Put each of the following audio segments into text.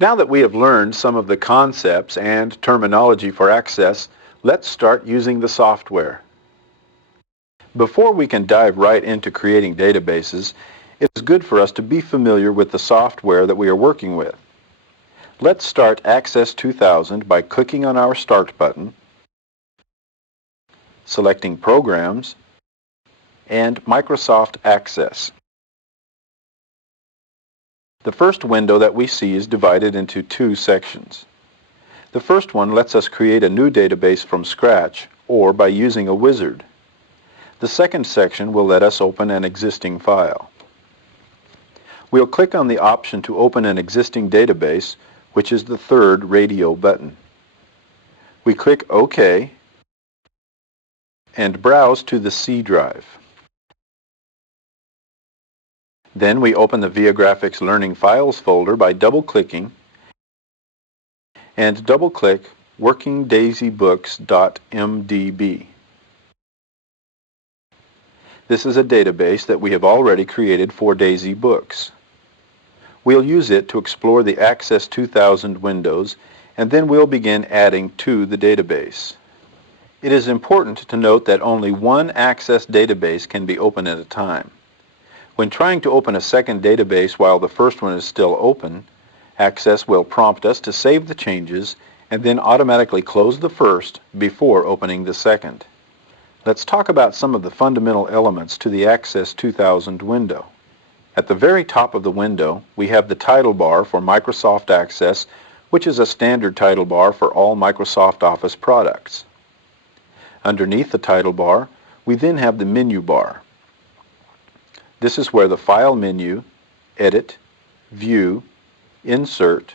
Now that we have learned some of the concepts and terminology for Access, let's start using the software. Before we can dive right into creating databases, it's good for us to be familiar with the software that we are working with. Let's start Access 2000 by clicking on our Start button, selecting Programs, and Microsoft Access. The first window that we see is divided into two sections. The first one lets us create a new database from scratch or by using a wizard. The second section will let us open an existing file. We'll click on the option to open an existing database, which is the third radio button. We click OK and browse to the C drive. Then we open the Viagrafix Learning Files folder by double-clicking and double-click workingdaisybooks.mdb. This is a database that we have already created for Daisy Books. We'll use it to explore the Access 2000 windows, and then we'll begin adding to the database. It is important to note that only one Access database can be opened at a time. When trying to open a second database while the first one is still open, Access will prompt us to save the changes and then automatically close the first before opening the second. Let's talk about some of the fundamental elements to the Access 2000 window. At the very top of the window, we have the title bar for Microsoft Access, which is a standard title bar for all Microsoft Office products. Underneath the title bar, we then have the menu bar. This is where the File menu, Edit, View, Insert,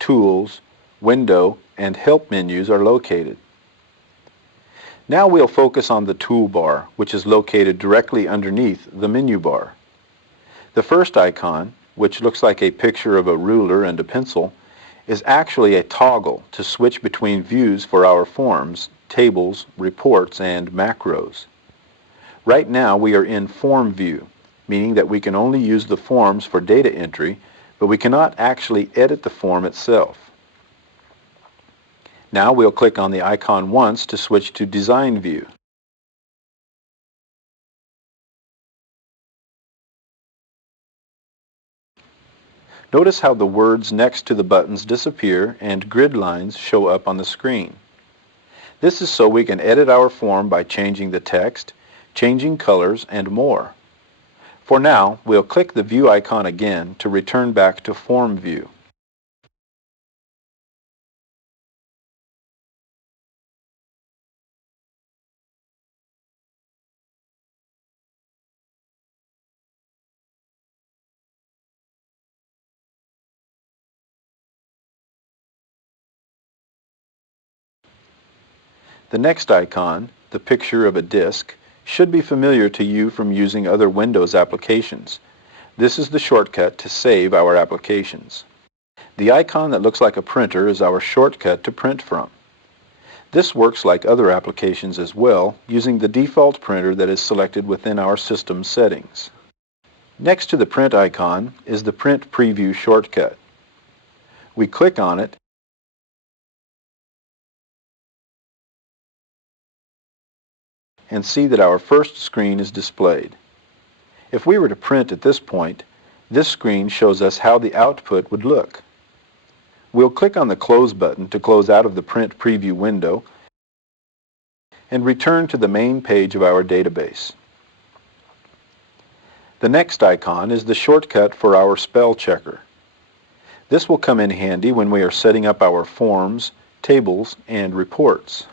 Tools, Window, and Help menus are located. Now we'll focus on the toolbar, which is located directly underneath the menu bar. The first icon, which looks like a picture of a ruler and a pencil, is actually a toggle to switch between views for our forms, tables, reports, and macros. Right now we are in Form View, meaning that we can only use the forms for data entry, but we cannot actually edit the form itself. Now we'll click on the icon once to switch to Design View. Notice how the words next to the buttons disappear and grid lines show up on the screen. This is so we can edit our form by changing the text, changing colors, and more. For now, we'll click the View icon again to return back to Form View. The next icon, the picture of a disk, should be familiar to you from using other Windows applications. This is the shortcut to save our applications. The icon that looks like a printer is our shortcut to print from. This works like other applications as well, using the default printer that is selected within our system settings. Next to the print icon is the Print Preview shortcut. We click on it and see that our first screen is displayed. If we were to print at this point, this screen shows us how the output would look. We'll click on the Close button to close out of the Print Preview window and return to the main page of our database. The next icon is the shortcut for our spell checker. This will come in handy when we are setting up our forms, tables, and reports.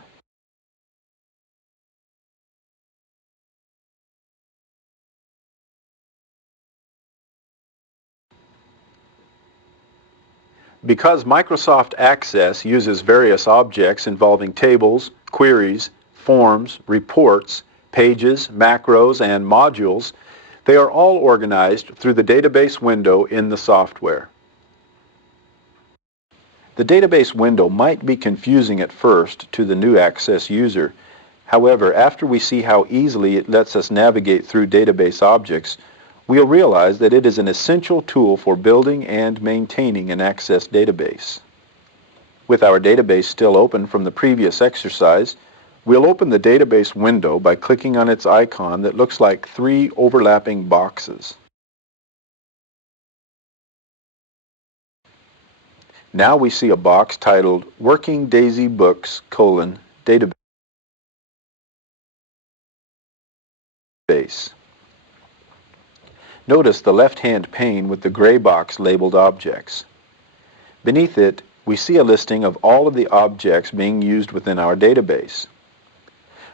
Because Microsoft Access uses various objects involving tables, queries, forms, reports, pages, macros, and modules, they are all organized through the database window in the software. The database window might be confusing at first to the new Access user. However, after we see how easily it lets us navigate through database objects, we'll realize that it is an essential tool for building and maintaining an Access database. With our database still open from the previous exercise, we'll open the database window by clicking on its icon that looks like three overlapping boxes. Now we see a box titled Working Daisy Books: Database. Notice the left-hand pane with the gray box labeled Objects. Beneath it, we see a listing of all of the objects being used within our database.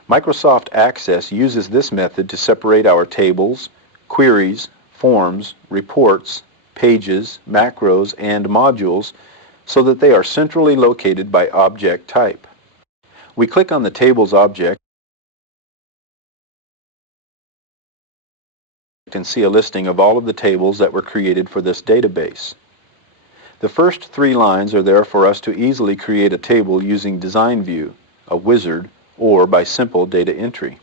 Microsoft Access uses this method to separate our tables, queries, forms, reports, pages, macros, and modules so that they are centrally located by object type. We click on the Tables object and see a listing of all of the tables that were created for this database. The first three lines are there for us to easily create a table using Design View, a wizard, or by simple data entry.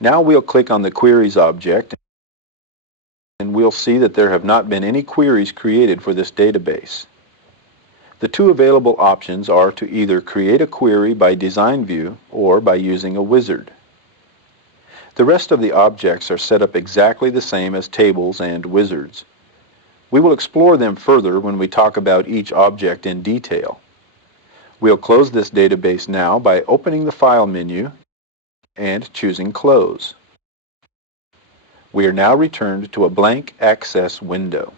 Now we'll click on the Queries object and we'll see that there have not been any queries created for this database. The two available options are to either create a query by Design View or by using a wizard. The rest of the objects are set up exactly the same as tables and wizards. We will explore them further when we talk about each object in detail. We'll close this database now by opening the File menu and choosing Close. We are now returned to a blank Access window.